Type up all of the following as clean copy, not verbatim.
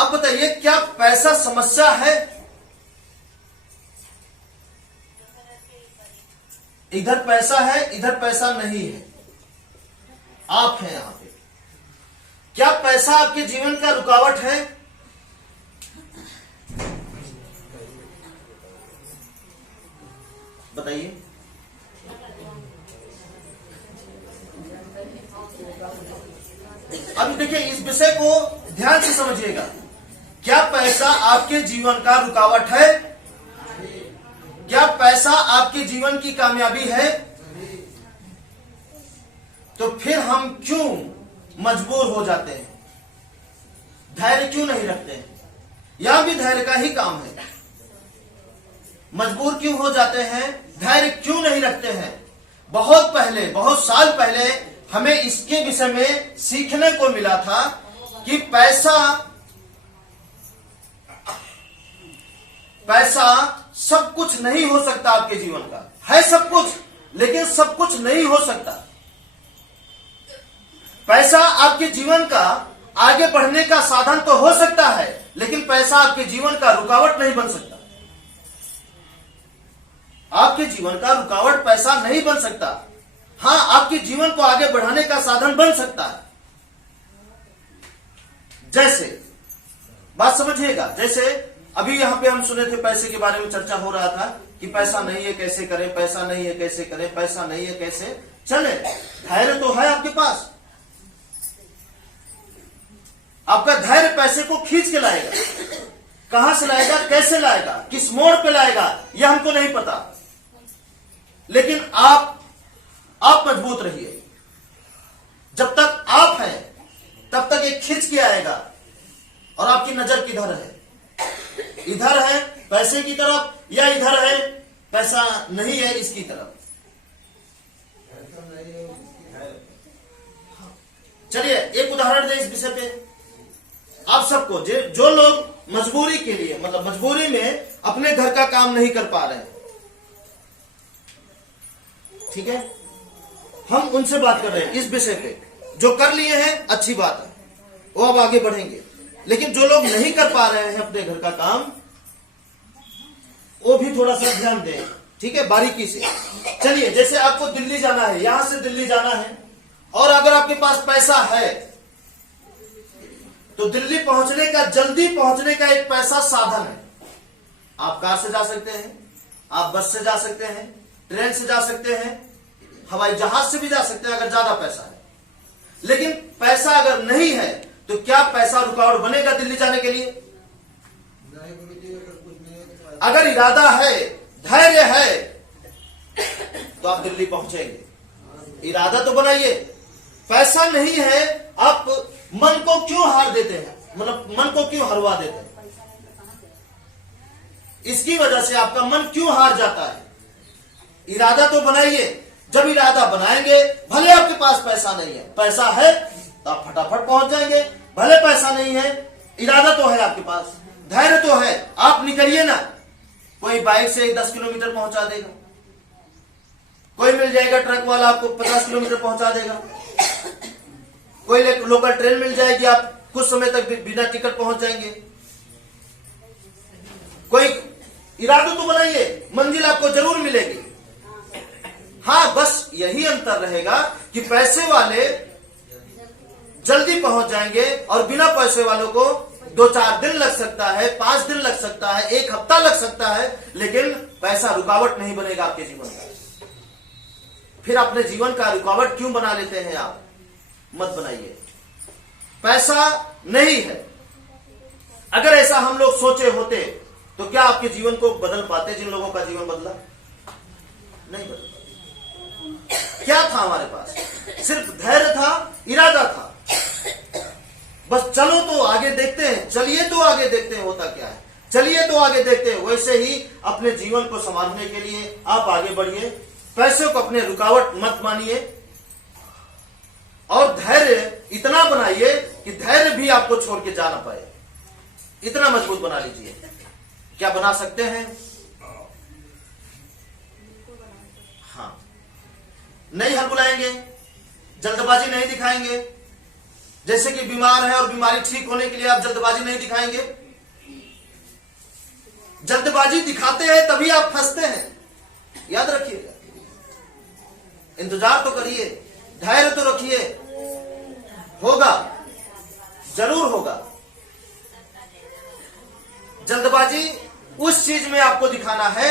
अब बताइए, क्या पैसा समस्या है? इधर पैसा है, इधर पैसा नहीं है, आप हैं यहां पे। क्या पैसा आपके जीवन का रुकावट है? बताइए। अब देखिए, इस विषय को ध्यान से समझिएगा। क्या पैसा आपके जीवन का रुकावट है? क्या पैसा आपके जीवन की कामयाबी है? तो फिर हम क्यों मजबूर हो जाते हैं? धैर्य क्यों नहीं रखते हैं? यह भी धैर्य का ही काम है। मजबूर क्यों हो जाते हैं? धैर्य क्यों नहीं रखते हैं? बहुत पहले, बहुत साल पहले हमें इसके विषय में सीखने को मिला था कि पैसा सब कुछ नहीं हो सकता। आपके जीवन का है सब कुछ, लेकिन सब कुछ नहीं हो सकता। पैसा आपके जीवन का आगे बढ़ने का साधन तो हो सकता है, लेकिन पैसा आपके जीवन का रुकावट नहीं बन सकता। आपके जीवन का रुकावट पैसा नहीं बन सकता। हां, आपके जीवन को आगे बढ़ाने का साधन बन सकता है। जैसे, बात समझिएगा, जैसे अभी यहां पे हम सुने थे, पैसे के बारे में चर्चा हो रहा था कि पैसा नहीं है कैसे करें, पैसा नहीं है कैसे करें, पैसा नहीं है कैसे चले। धैर्य तो है आपके पास। आपका धैर्य पैसे को खींच के लाएगा। कहां से लाएगा, कैसे लाएगा, किस मोड़ पे लाएगा, यह हमको नहीं पता, लेकिन आप मजबूत रहिए। जब तक आप हैं तब तक एक खींच के आएगा। और आपकी नजर किधर है? इधर है पैसे की तरफ, या इधर है पैसा नहीं है इसकी तरफ? चलिए एक उदाहरण दें इस विषय पे। आप सबको, जो लोग मजबूरी के लिए, मतलब मजबूरी में अपने घर का काम नहीं कर पा रहे हैं, ठीक है, हम उनसे बात कर रहे हैं इस विषय पे। जो कर लिए हैं अच्छी बात है, वो अब आगे बढ़ेंगे, लेकिन जो लोग नहीं कर पा रहे हैं अपने घर का काम, वो भी थोड़ा सा ध्यान दें, ठीक है, बारीकी से। चलिए, जैसे आपको दिल्ली जाना है, यहां से दिल्ली जाना है, और अगर आपके पास पैसा है तो दिल्ली पहुंचने का, जल्दी पहुंचने का एक पैसा साधन है। आप कार से जा सकते हैं, आप बस से जा सकते हैं, ट्रेन से जा सकते हैं, हवाई जहाज से भी जा सकते हैं अगर ज्यादा पैसा है। लेकिन पैसा अगर नहीं है तो क्या पैसा रुकावट बनेगा दिल्ली जाने के लिए? अगर इरादा है, धैर्य है, तो आप दिल्ली पहुंचेंगे। इरादा तो बनाइए। पैसा नहीं है, आप मन को क्यों हार देते हैं, मतलब मन को क्यों हरवा देते हैं? इसकी वजह से आपका मन क्यों हार जाता है? इरादा तो बनाइए। जब इरादा बनाएंगे, भले आपके पास पैसा नहीं है, पैसा है तो आप फटाफट पहुंच जाएंगे। भले पैसा नहीं है, इरादा तो है आपके पास, धैर्य तो है, आप निकलिए ना। कोई बाइक से 10 किलोमीटर पहुंचा देगा, कोई मिल जाएगा ट्रक वाला आपको 50 किलोमीटर पहुंचा देगा, कोई लोकल ट्रेन मिल जाएगी, आप कुछ समय तक बिना टिकट पहुंच जाएंगे। कोई इरादा तो बनाइए, मंजिल आपको जरूर मिलेगी। हाँ, बस यही अंतर रहेगा कि पैसे वाले जल्दी पहुंच जाएंगे और बिना पैसे वालों को 2-4 दिन लग सकता है, 5 दिन लग सकता है, 1 हफ्ता लग सकता है, लेकिन पैसा रुकावट नहीं बनेगा आपके जीवन का। फिर अपने जीवन का रुकावट क्यों बना लेते हैं आप? मत बनाइए। पैसा नहीं है, अगर ऐसा हम लोग सोचे होते तो क्या आपके जीवन को बदल पाते? जिन लोगों का जीवन बदला, नहीं बदला। क्या था हमारे पास? सिर्फ धैर्य था, इरादा था। बस चलो तो आगे देखते हैं, चलिए तो आगे देखते हैं होता क्या है, चलिए तो आगे देखते हैं। वैसे ही अपने जीवन को संभालने के लिए आप आगे बढ़िए। पैसे को अपने रुकावट मत मानिए, और धैर्य इतना बनाइए कि धैर्य भी आपको छोड़ के जा ना पाए। इतना मजबूत बना लीजिए। क्या बना सकते हैं? हाँ, नहीं हड़बड़ाएंगे, जल्दबाजी नहीं दिखाएंगे, जैसे कि बीमार है और बीमारी ठीक होने के लिए आप जल्दबाजी नहीं दिखाएंगे। जल्दबाजी दिखाते हैं तभी आप फंसते हैं, याद रखिएगा। इंतजार तो करिए, धैर्य तो रखिए, होगा, जरूर होगा। जल्दबाजी उस चीज में आपको दिखाना है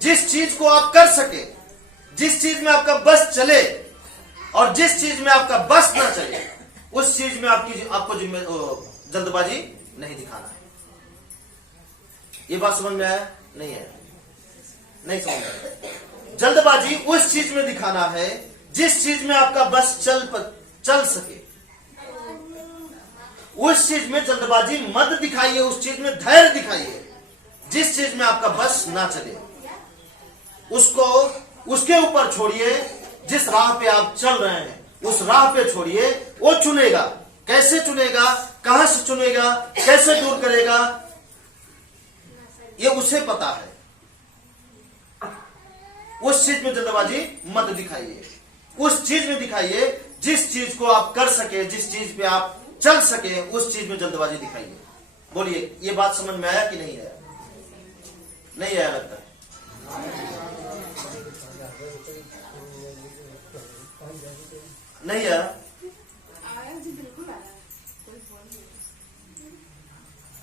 जिस चीज को आप कर सके, जिस चीज में आपका बस चले, और जिस चीज में आपका बस ना चले उस चीज में आपको जल्दबाजी नहीं दिखाना है। ये बात समझ में आया? नहीं आया? नहीं समझ में आया? जल्दबाजी उस चीज में दिखाना है जिस चीज में आपका बस चल सके। उस चीज में जल्दबाजी मत दिखाइए, उस चीज में धैर्य दिखाइए। जिस चीज में आपका बस ना चले उसको उसके ऊपर छोड़िए। जिस राह पे आप चल रहे हैं उस राह पे छोड़िए, वो चुनेगा। कैसे चुनेगा, कहां से चुनेगा, कैसे दूर करेगा, ये उसे पता है। उस चीज में जल्दबाजी मत दिखाइए, उस चीज में दिखाइए जिस चीज को आप कर सके, जिस चीज पे आप चल सके, उस चीज में जल्दबाजी दिखाइए। बोलिए, ये बात समझ में आया कि नहीं आया? नहीं आया लगता है। नहीं आया?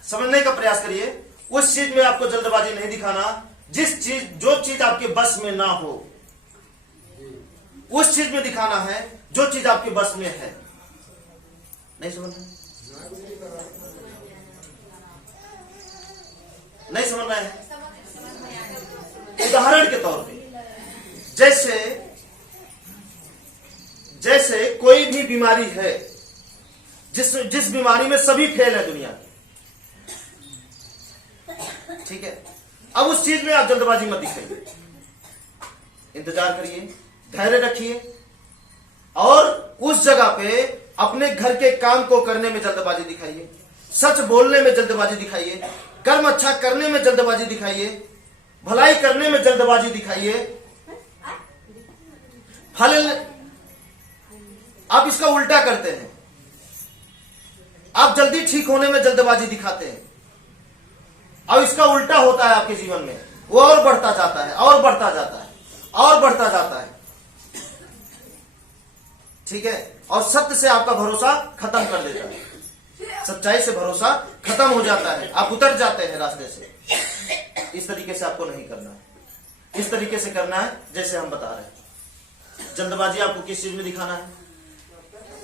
समझने का प्रयास करिए। उस चीज में आपको जल्दबाजी नहीं दिखाना जो चीज आपके बस में ना हो, उस चीज में दिखाना है जो चीज आपके बस में है। नहीं समझ रहे? नहीं समझ रहे हैं? उदाहरण के तौर पे, जैसे कोई भी बीमारी है, जिस बीमारी में सभी फेल है दुनिया की, ठीक है। अब उस चीज में आप जल्दबाजी मत दिखाइए, इंतजार करिए, धैर्य रखिए, और उस जगह पे अपने घर के काम को करने में जल्दबाजी दिखाइए, सच बोलने में जल्दबाजी दिखाइए, कर्म अच्छा करने में जल्दबाजी दिखाइए, भलाई करने में जल्दबाजी दिखाइए। फल आप इसका उल्टा करते हैं, आप जल्दी ठीक होने में जल्दबाजी दिखाते हैं, अब इसका उल्टा होता है आपके जीवन में, वो और बढ़ता जाता है और बढ़ता जाता है और बढ़ता जाता है, ठीक है। और सत्य से आपका भरोसा खत्म कर देता है, सच्चाई से भरोसा खत्म हो जाता है, आप उतर जाते हैं रास्ते से। इस तरीके से आपको नहीं करना है, इस तरीके से करना है जैसे हम बता रहे हैं। जल्दबाजी आपको किस चीज में दिखाना है?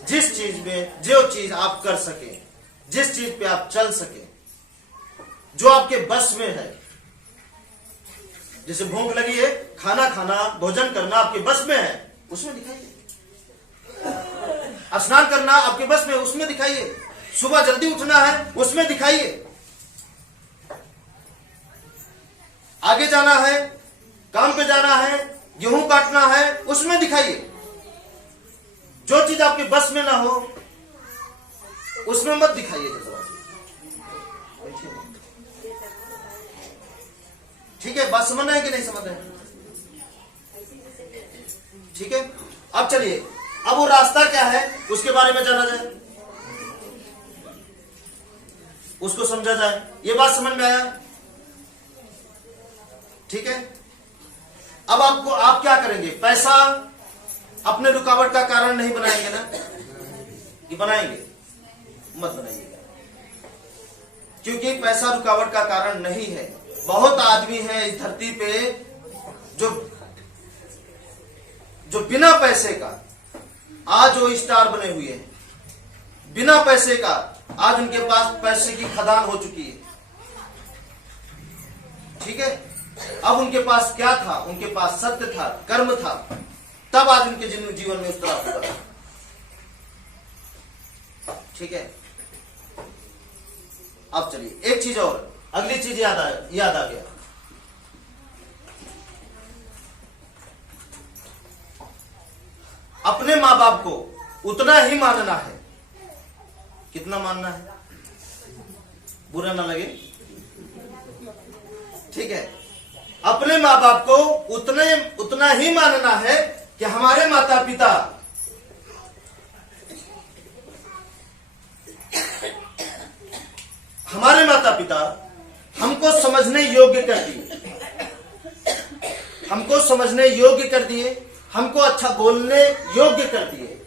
जिस चीज में, जो चीज आप कर सके, जिस चीज पे आप चल सके, जो आपके बस में है। जैसे भूख लगी है, खाना खाना, भोजन करना आपके बस में है, उसमें दिखाइए। स्नान करना आपके बस में, उसमें दिखाइए। सुबह जल्दी उठना है, उसमें दिखाइए। आगे जाना है, काम पे जाना है, गेहूं काटना है, उसमें दिखाइए। जो चीज आपके बस में ना हो उसमें मत दिखाइए जल्दबाजी, ठीक है। बात समझ रहे हैं कि नहीं समझ रहे हैं? ठीक है। अब चलिए, अब वो रास्ता क्या है उसके बारे में जाना जाए, उसको समझा जाए। ये बात समझ में आया? ठीक है। अब आप क्या करेंगे? पैसा अपने रुकावट का कारण नहीं बनाएंगे ना, कि बनाएंगे? मत बनाइएगा, क्योंकि पैसा रुकावट का कारण नहीं है। बहुत आदमी है इस धरती पे जो बिना पैसे का आज वो स्टार बने हुए हैं, बिना पैसे का आज उनके पास पैसे की खदान हो चुकी है, ठीक है। अब उनके पास क्या था? उनके पास सत्य था, कर्म था, तब आज उनके जीवन में उस तरह हुआ, ठीक है। अब चलिए एक चीज और, अगली चीज याद आ गया। अपने मां बाप को उतना ही मानना है। कितना मानना है? बुरा ना लगे, ठीक है। अपने मां बाप को उतना ही मानना है कि हमारे माता पिता पिता हमको समझने योग्य कर दिए, हमको समझने योग्य कर दिए, हमको अच्छा बोलने योग्य कर दिए।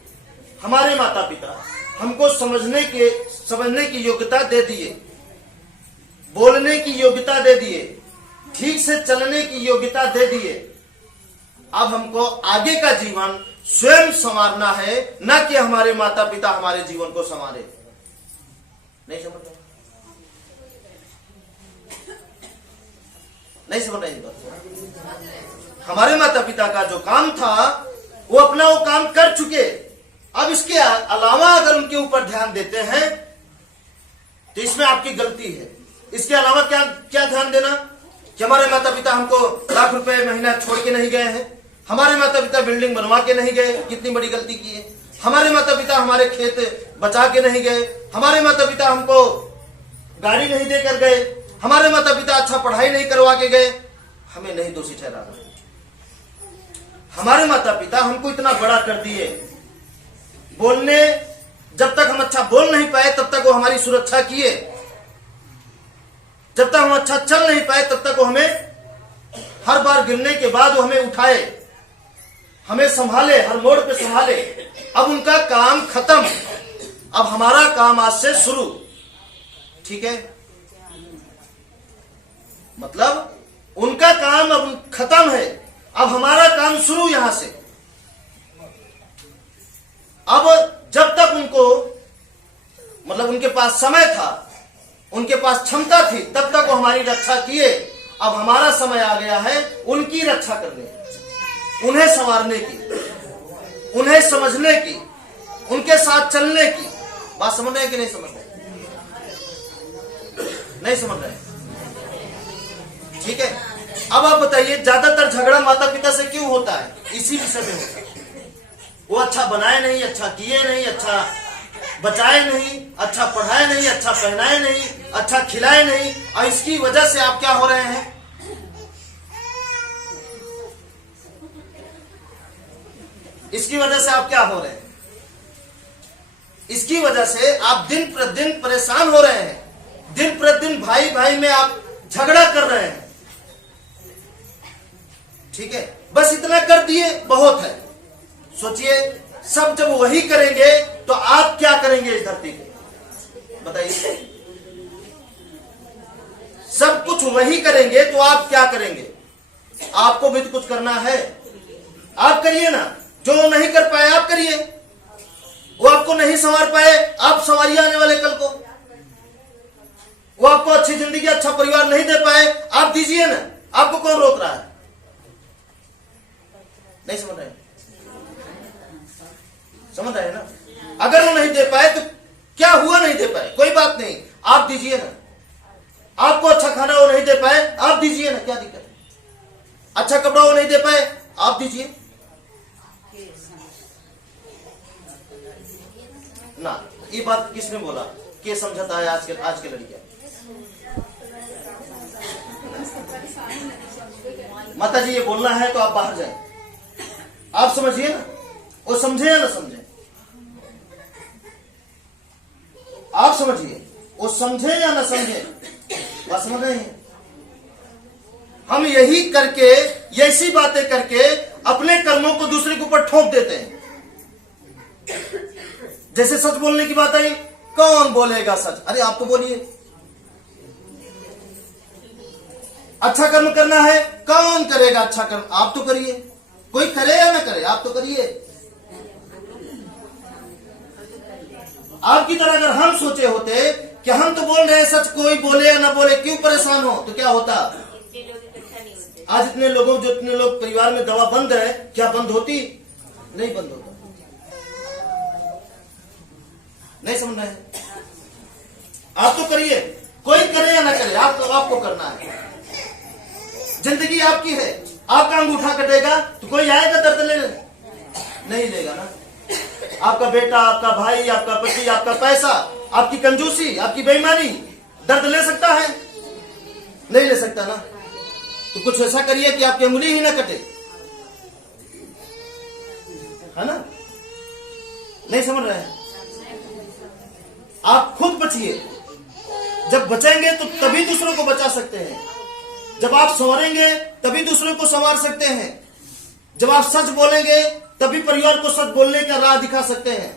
हमारे माता पिता हमको समझने की योग्यता दे दिए, बोलने की योग्यता दे दिए, ठीक से चलने की योग्यता दे दिए। अब हमको आगे का जीवन स्वयं संवारना है, न कि हमारे माता पिता हमारे जीवन को संवारे। नहीं समझ रहे? नहीं समझ रहे? हमारे माता पिता का जो काम था वो अपना वो काम कर चुके। अब इसके अलावा अगर उनके ऊपर ध्यान देते हैं तो इसमें आपकी गलती है। इसके अलावा क्या क्या ध्यान देना कि हमारे माता पिता हमको लाख रुपए महीना छोड़ के नहीं गए हैं, हमारे माता पिता बिल्डिंग बनवा के नहीं गए, कितनी बड़ी गलती की है। हमारे माता पिता हमारे खेत बचा के नहीं गए, हमारे माता पिता हमको गाड़ी नहीं देकर गए, हमारे माता पिता अच्छा पढ़ाई नहीं करवा के गए। हमें नहीं दोषी ठहराना। हमारे माता पिता हमको इतना बड़ा कर दिए, बोलने जब तक हम अच्छा बोल नहीं पाए तब तक वो हमारी सुरक्षा किए, जब तक हम अच्छा चल नहीं पाए तब तक वो हमें हर बार गिरने के बाद वो हमें उठाए, हमें संभाले, हर मोड़ पे संभाले। अब उनका काम खत्म, अब हमारा काम आज से शुरू। ठीक है, मतलब उनका काम अब खत्म है, अब हमारा काम शुरू यहां से। अब जब तक उनको मतलब उनके पास समय था, उनके पास क्षमता थी, तब तक वो हमारी रक्षा किए। अब हमारा समय आ गया है उनकी रक्षा करने, उन्हें संवारने की, उन्हें समझने की, उनके साथ चलने की। बात समझ रहे हैं कि नहीं समझ रहे? नहीं समझ रहे? ठीक है, अब आप बताइए ज्यादातर झगड़ा माता पिता से क्यों होता है? इसी विषय में होता है। वो अच्छा बनाए नहीं, अच्छा किए नहीं, अच्छा बचाए नहीं, अच्छा पढ़ाए नहीं, अच्छा पहनाए नहीं, अच्छा खिलाए नहीं, और इसकी वजह से आप क्या हो रहे हैं? इसकी वजह से आप क्या हो रहे हैं? इसकी वजह से आप दिन प्रतिदिन परेशान हो रहे हैं, दिन प्रतिदिन भाई भाई में आप झगड़ा कर रहे हैं। ठीक है, बस इतना कर दिए बहुत है। सोचिए, सब जब वही करेंगे तो आप क्या करेंगे इस धरती पे? बताइए, सब कुछ वही करेंगे तो आप क्या करेंगे? आपको भी तो कुछ करना है, आप करिए ना। जो नहीं कर पाए आप करिए, वो आपको नहीं संवार पाए आप संवारिए आने वाले कल को। वो आपको अच्छी जिंदगी, अच्छा परिवार नहीं दे पाए, आप दीजिए ना। आपको कौन रोक रहा है? नहीं समझ रहे? समझ रहे ना? अगर वो नहीं दे पाए तो क्या हुआ, नहीं दे पाए, कोई बात नहीं, आप दीजिए ना। आपको अच्छा खाना वो नहीं दे पाए, आप दीजिए ना, क्या दिक्कत है? अच्छा कपड़ा वो नहीं दे पाए, आप दीजिए ना। ये बात किसने बोला? के समझता है आज के लड़कियां? माता जी ये बोलना है तो आप बाहर जाए, आप समझिए ना। वो समझे या ना समझे, आप समझिए, वो समझे या ना समझे, बात समझ रहे हैं? हम यही करके, ऐसी बातें करके अपने कर्मों को दूसरे के ऊपर ठोक देते हैं। जैसे सच बोलने की बात आई, कौन बोलेगा सच? अरे आप तो बोलिए। अच्छा कर्म करना है, कौन करेगा अच्छा कर्म? आप तो करिए। कोई करे या ना करे, आप तो करिए। आपकी तरह अगर हम सोचे होते कि हम तो बोल रहे हैं सच, कोई बोले या ना बोले, क्यों परेशान हो, तो क्या होता? आज इतने लोगों, जो इतने लोग परिवार में दवा बंद है, क्या बंद होती? नहीं बंद होता। नहीं समझ रहे हैं? आप तो करिए, कोई करे या ना करे, आपको करना है। जिंदगी आपकी है, आपका अंगूठा कटेगा तो कोई आएगा दर्द लेने? नहीं लेगा ना। आपका बेटा, आपका भाई, आपका पति, आपका पैसा, आपकी कंजूसी, आपकी बेईमानी दर्द ले सकता है? नहीं ले सकता ना। तो कुछ ऐसा करिए कि आपकी उंगली ही ना कटे, है ना? नहीं समझ रहे हैं? आप खुद बचिए, जब बचेंगे तो तभी दूसरों को बचा सकते हैं। जब आप संवरेंगे तभी दूसरों को संवार सकते हैं। जब आप सच बोलेंगे तभी परिवार को सच बोलने का राह दिखा सकते हैं।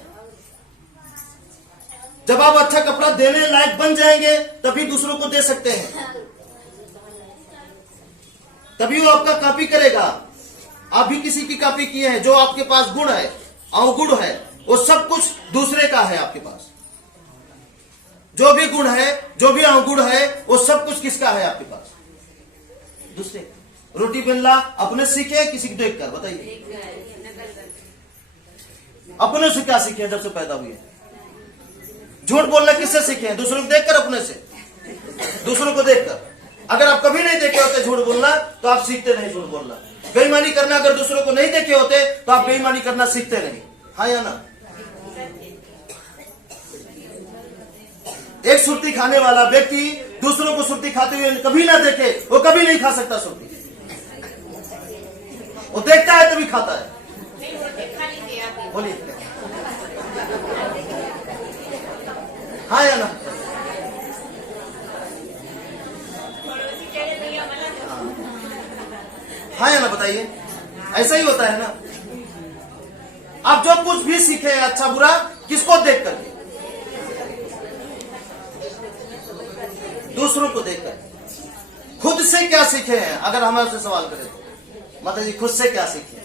जब आप अच्छा कपड़ा देने लायक बन जाएंगे तभी दूसरों को दे सकते हैं। तभी वो आपका कॉपी करेगा। आप भी किसी की कॉपी किए हैं। जो आपके पास गुण है, अवगुण है, वो सब कुछ दूसरे का है आपके पास। जो भी गुण है, जो भी अवगुण है, वो सब कुछ किसका है आपके पास? दूसरे। रोटी बेलना अपने सीखे किसी को देखकर? बताइए, अपने से क्या सीखे जब से पैदा हुए? झूठ बोलना किससे सीखे हैं? दूसरों को देखकर, अपने से, दूसरों को देखकर। अगर आप कभी नहीं देखे होते झूठ बोलना तो आप सीखते नहीं झूठ बोलना। बेईमानी करना अगर दूसरों को नहीं देखे होते तो आप बेईमानी करना सीखते नहीं। हाँ या ना? एक सुर्ती खाने वाला व्यक्ति दूसरों को सुर्ती खाते हुए कभी ना देखे, वो कभी नहीं खा सकता सुर्ती। वो देखता है तभी खाता है। बोलिए, हाँ या ना? हाँ या ना? बताइए, ऐसा ही होता है ना? आप जो कुछ भी सीखे अच्छा बुरा, किसको देख करके? दूसरों को देखकर। खुद से क्या सीखे हैं? अगर हम आपसे सवाल करें तो माता जी, खुद से क्या सीखे?